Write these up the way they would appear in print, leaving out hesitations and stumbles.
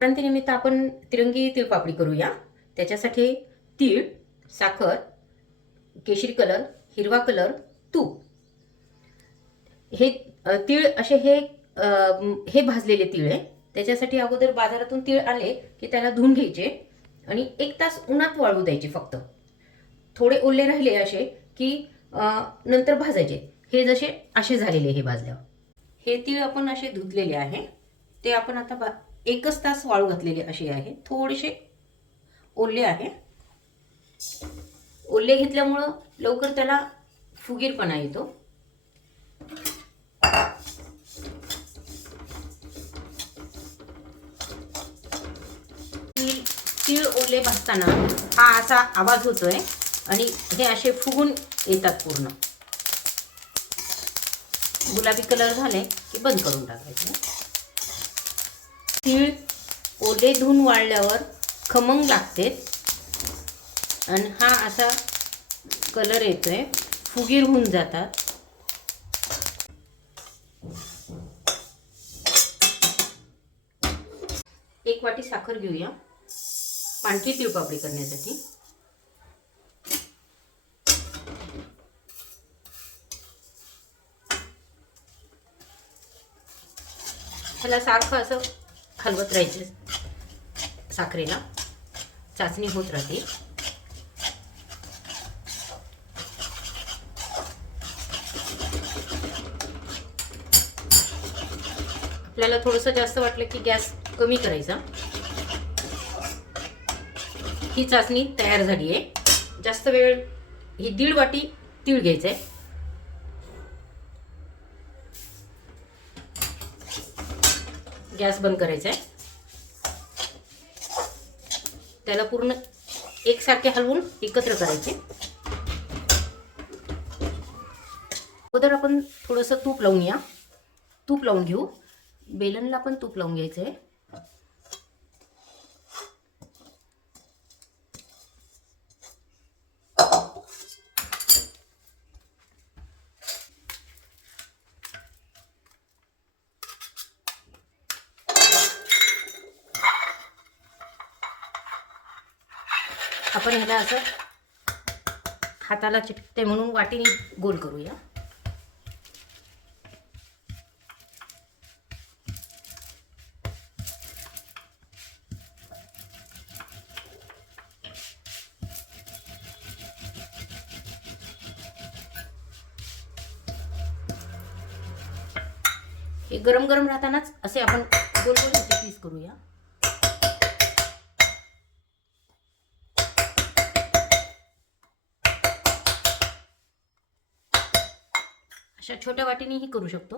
संक्रांतीनिमित्त आपण तिरंगी तिळपापडी करूया. त्याच्यासाठी तीळ, साखर, केशरी कलर, हिरवा कलर, तूप. हे तीळ असे हे भाजलेले तीळ आहे. त्याच्यासाठी अगोदर बाजारातून तीळ आले की त्याला धुवून घ्यायचे आणि 1 तास उन्हात वाळू द्यायचे. फक्त थोडे ओले राहिले असे की नंतर भाजायचे. हे जसे असे झालेले हे भाजल्यावर. हे तीळ आपण असे धुतलेले आहे. ते आपण आता 1 तास वाळू घातलेले असे आहे. थोडेसे ओले आहे. ओले घेतल्यामुळं लवकर त्याला फुगीरपणा येतो. तीळ ओले भाजताना हा असा आवाज होतोय आणि हे असे फुगून येतात पूर्ण. गुलाबी कलर झाले की बंद करून टाकायचे. तीळ ओले धुवून वाळल्यावर खमंग लागते आणि हा असा कलर येतोय, फुगीर होऊन जातात. एक वाटी साखर घेऊया पांढरी तिळपापडी करण्यासाठी. त्याला सारखं असं हलवत राहायचं. साखरेला चाचणी होत राहते. आपल्याला थोडंसं जास्त वाटलं की गॅस कमी करायचा. ही चाचणी तयार झाली आहे. जास्त वेळ ही 1.5 वाटी तीळ घ्यायचं आहे. गॅस बंद करायचा आहे. त्याला पूर्ण एकसारखे हलवून एकत्र करायचे. अगोदर आपण थोडंसं तूप लावून या. तूप लावून घेऊ. बेलनला पण तूप लावून घ्यायचं आहे. आपण ह्याला असं हाताला चिटकते म्हणून वाटीने गोल करूया. हे गरम गरम राहतानाच असे आपण गोल गोल असे पीस करूया. अशा छोट्या वाटीनेही करू शकतो.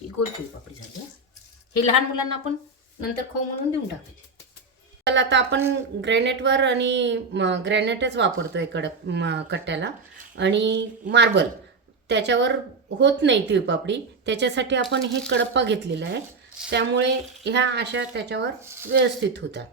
ही गोल तिळपापडी झाली. हे लहान मुलांना आपण नंतर खाऊ म्हणून देऊन टाकायचे. त्याला आता आपण ग्रॅनाइटवर आणि ग्रॅनाइटच वापरतोय कट्ट्याला आणि मार्बल त्याच्यावर होत नाही तिळपापडी. त्याच्यासाठी आपण हे कडप्पा घेतलेला आहे. त्यामुळे ह्या अशा त्याच्यावर व्यवस्थित होतात.